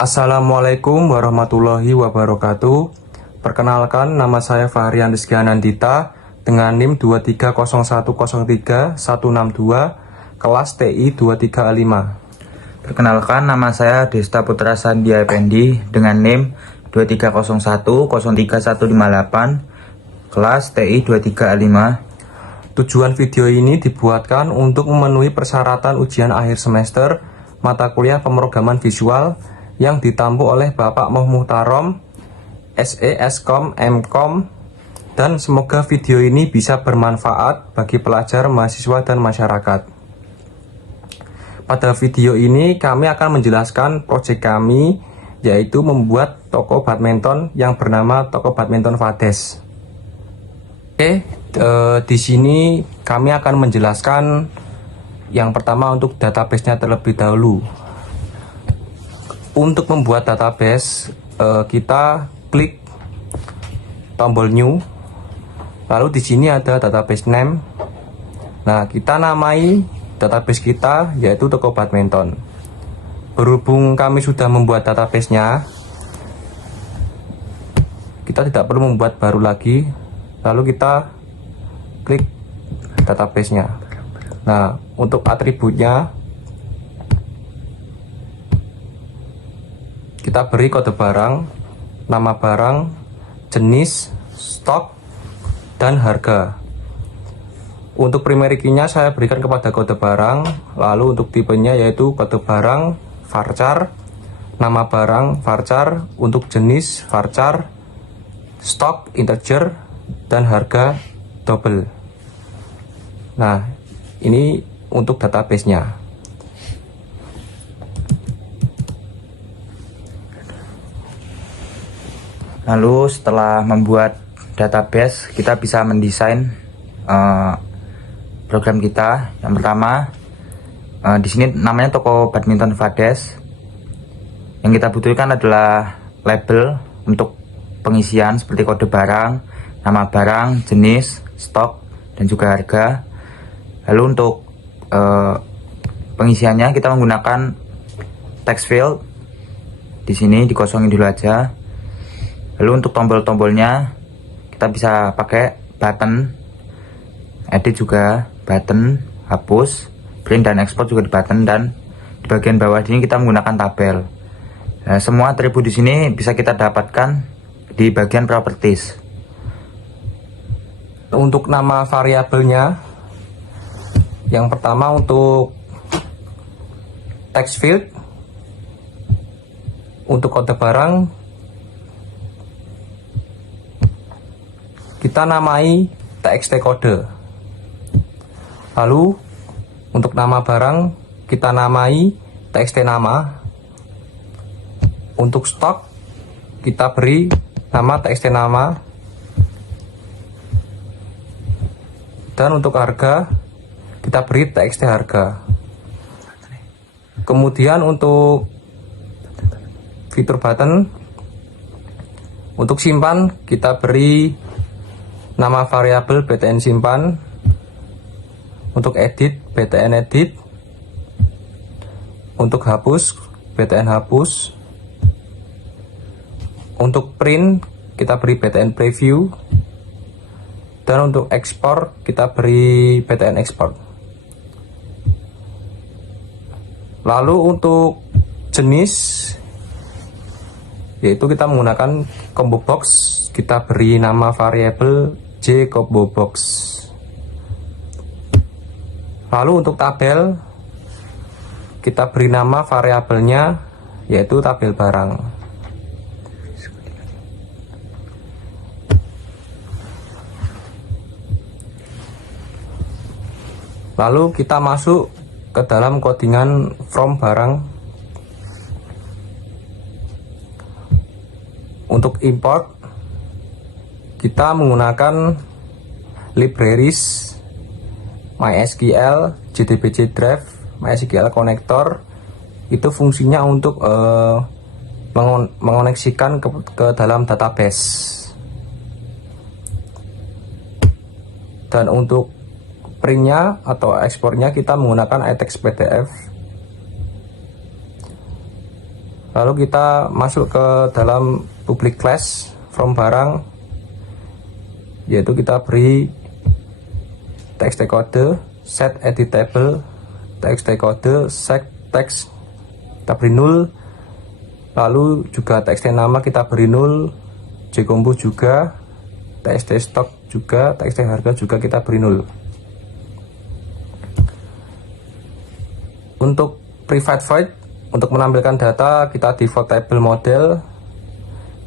Assalamualaikum warahmatullahi wabarakatuh. Perkenalkan, nama saya Fahrian Rizky Anandita dengan NIM 230103162 kelas TI 235. Perkenalkan, nama saya Desta Putra Sandia Effendi dengan NIM 230103158 kelas TI 235. Tujuan video ini dibuatkan untuk memenuhi persyaratan ujian akhir semester mata kuliah pemrograman visual yang ditampu oleh Bapak Muhtarom, SE, Eskom, Mkom, dan semoga video ini bisa bermanfaat bagi pelajar, mahasiswa, dan masyarakat. Pada video ini kami akan menjelaskan proyek kami, yaitu membuat toko badminton yang bernama Toko Badminton Fades. Oke, di sini kami akan menjelaskan yang pertama untuk database-nya terlebih dahulu. Untuk membuat database, kita klik tombol new, lalu di sini ada database name. Nah, kita namai database kita yaitu Toko Badminton. Berhubung kami sudah membuat database-nya, kita tidak perlu membuat baru lagi. Lalu kita klik database-nya. Nah, untuk atributnya kita beri kode barang, nama barang, jenis, stok, dan harga. Untuk primary key-nya saya berikan kepada kode barang, lalu untuk tipenya yaitu kode barang varchar, nama barang varchar, untuk jenis varchar, stok integer, dan harga double. Nah, ini untuk database-nya. Lalu setelah membuat database, kita bisa mendesain program kita. Yang pertama, di sini namanya Toko Badminton Fades. Yang kita butuhkan adalah label untuk pengisian seperti kode barang, nama barang, jenis, stok, dan juga harga. Lalu untuk pengisiannya kita menggunakan text field. Di sini dikosongin dulu aja. Lalu untuk tombol-tombolnya kita bisa pakai button, edit juga button, hapus, print dan export juga di button, dan di bagian bawah ini kita menggunakan tabel. Nah, semua atribut di sini bisa kita dapatkan di bagian properties. Untuk nama variabelnya, yang pertama untuk text field, untuk kode barang kita namai txt kode. Lalu untuk nama barang kita namai txt nama. Untuk stok kita beri nama txt nama. Dan untuk harga kita beri txt harga. Kemudian untuk fitur button, untuk simpan kita beri nama variabel btn simpan. Untuk edit btn edit. Untuk hapus btn hapus. Untuk print kita beri btn preview. Dan untuk ekspor kita beri btn export. Lalu untuk jenis, yaitu kita menggunakan combo box, kita beri nama variabel J combo box. Lalu untuk tabel kita beri nama variabelnya yaitu tabel barang. Lalu kita masuk ke dalam codingan from barang. Untuk import kita menggunakan libraries MySQL, JDBC Drive, MySQL Connector. Itu fungsinya untuk mengoneksikan ke dalam database. Dan untuk printnya atau ekspornya kita menggunakan iText PDF. Lalu kita masuk ke dalam public class from barang, yaitu kita beri txt kode set editable, txt kode set text kita beri 0, lalu juga txt nama kita beri 0, jcombo juga, txt stock juga, txt harga juga kita beri 0. Untuk private void, untuk menampilkan data kita default table model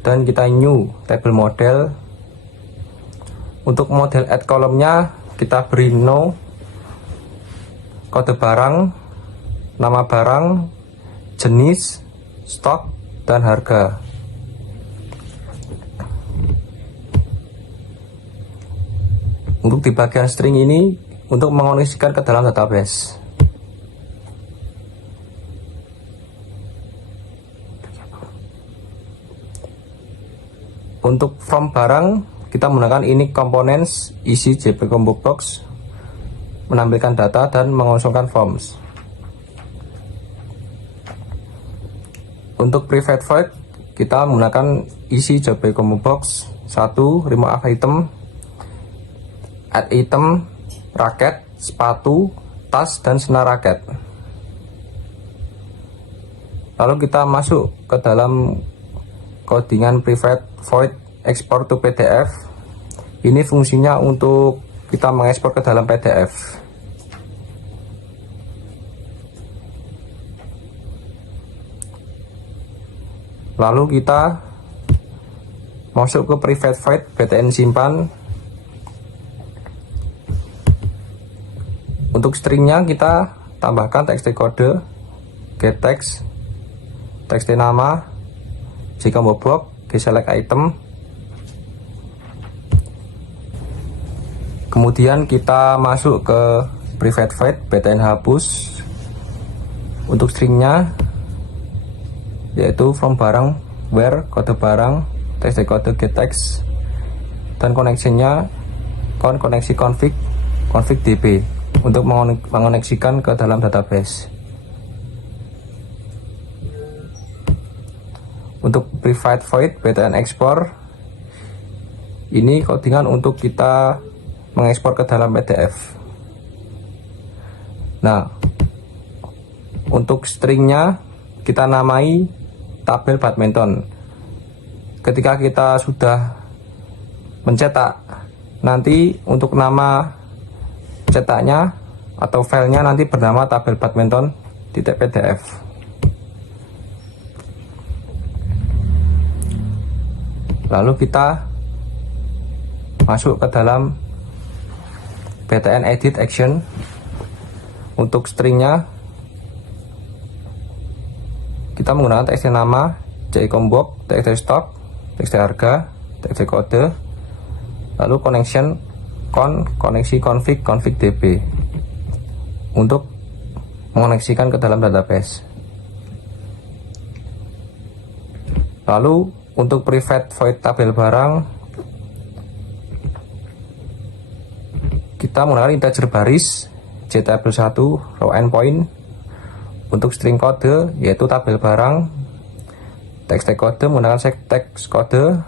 dan kita new table model. Untuk model add kolomnya kita beri no, kode barang, nama barang, jenis, stok, dan harga. Untuk di bagian string ini untuk mengoneksikan ke dalam database. Untuk from barang kita menggunakan ini components isi jcombo box, menampilkan data dan mengosongkan forms. Untuk private void kita menggunakan isi jcombo box 1 remove item, add item, raket, sepatu, tas, dan senar raket. Lalu kita masuk ke dalam codingan private void export to PDF. Ini fungsinya untuk kita mengekspor ke dalam PDF. Lalu kita masuk ke private void btn simpan. Untuk stringnya kita tambahkan txt kode get text, txt nama, jcombo box, select item. Kemudian kita masuk ke private void btn hapus. Untuk stringnya yaitu from barang where kode barang, txt kode get text, dan koneksinya koneksi config db untuk mengoneksikan ke dalam database. Untuk private void btn export, ini codingan untuk kita mengekspor ke dalam PDF. Nah, untuk stringnya kita namai tabel badminton. Ketika kita sudah mencetak, nanti untuk nama cetaknya atau filenya nanti bernama tabel badminton .pdf. Lalu kita masuk ke dalam btn edit action. Untuk stringnya kita menggunakan txt nama, jcombo, txt stock, txt harga, txt kode, lalu connection koneksi config db untuk mengoneksikan ke dalam database. Lalu untuk private void tabel barang kita menggunakan integer baris jtable 1 row endpoint. Untuk string kode yaitu tabel barang, txt kode menggunakan set text kode.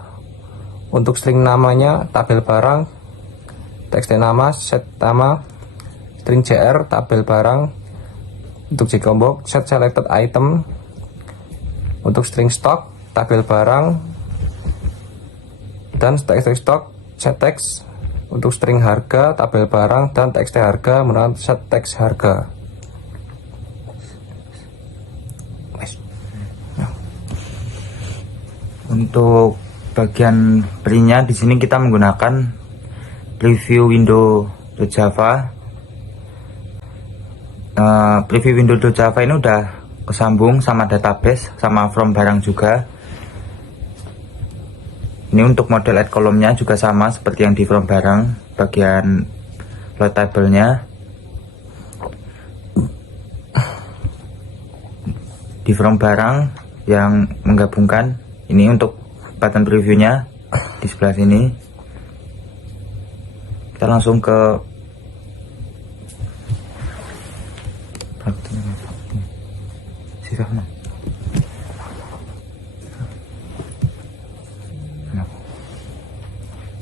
Untuk string namanya tabel barang, txt nama, set nama, string jr tabel barang. Untuk jcombo set selected item. Untuk string stock tabel barang, dan txt stock set text. Untuk string harga tabel barang dan txt harga menggunakan set text harga. Untuk bagian berinya di sini kita menggunakan preview window.java. Preview window.java ini udah kesambung sama database sama from barang juga. Ini untuk model add kolomnya juga sama seperti yang di from barang, bagian load table-nya. Di from barang yang menggabungkan ini untuk button previewnya di sebelah sini. Kita langsung ke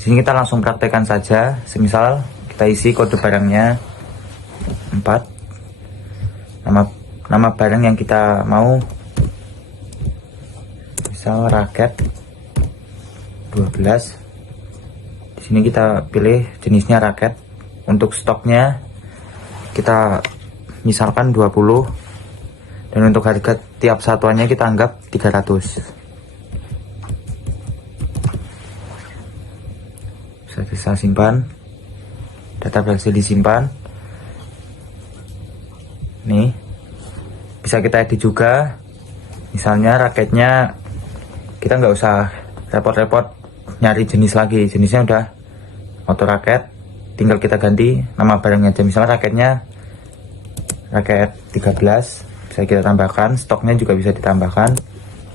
sini kita langsung praktekkan saja. Semisal kita isi kode barangnya 4, nama barang yang kita mau, misal raket 12. Di sini kita pilih jenisnya raket. Untuk stoknya kita misalkan 20, dan untuk harga tiap satuannya kita anggap 300. Bisa simpan, data berhasil disimpan. Nih, bisa kita edit juga. Misalnya raketnya kita nggak usah repot-repot nyari jenis lagi, jenisnya udah auto raket, tinggal kita ganti nama barangnya aja. Misalnya raketnya raket 13, bisa kita tambahkan, stoknya juga bisa ditambahkan,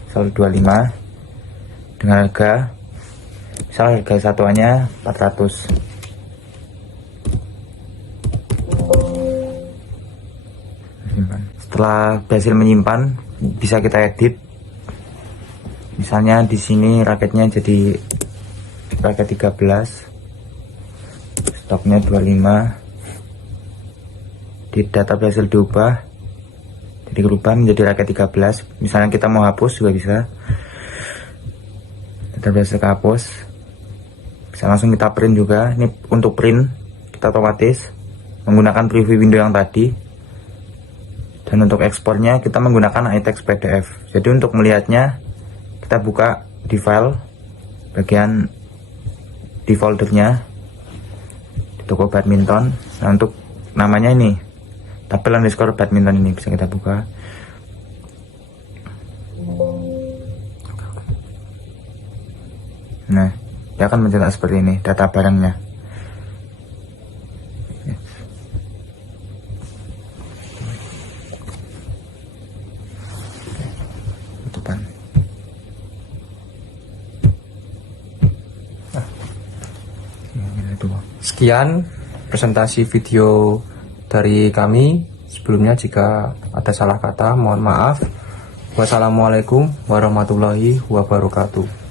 misal 25 dengan harga, misal harga satuannya 400. Setelah berhasil menyimpan, bisa kita edit. Misalnya di sini raketnya jadi raket 13, stoknya 25. Di data berhasil diubah, jadi berubah menjadi raket 13. Misalnya kita mau hapus juga bisa, data berhasil kehapus. Bisa langsung kita print juga. Ini untuk print kita otomatis menggunakan preview window yang tadi. Dan untuk ekspornya kita menggunakan iText PDF. Jadi untuk melihatnya kita buka di file, bagian di foldernya di toko badminton. Nah untuk namanya ini tabel_badminton, ini bisa kita buka. Nah, dia akan mencetak seperti ini data barangnya. Tutupan. Sekian presentasi video dari kami. Sebelumnya jika ada salah kata mohon maaf. Wassalamualaikum warahmatullahi wabarakatuh.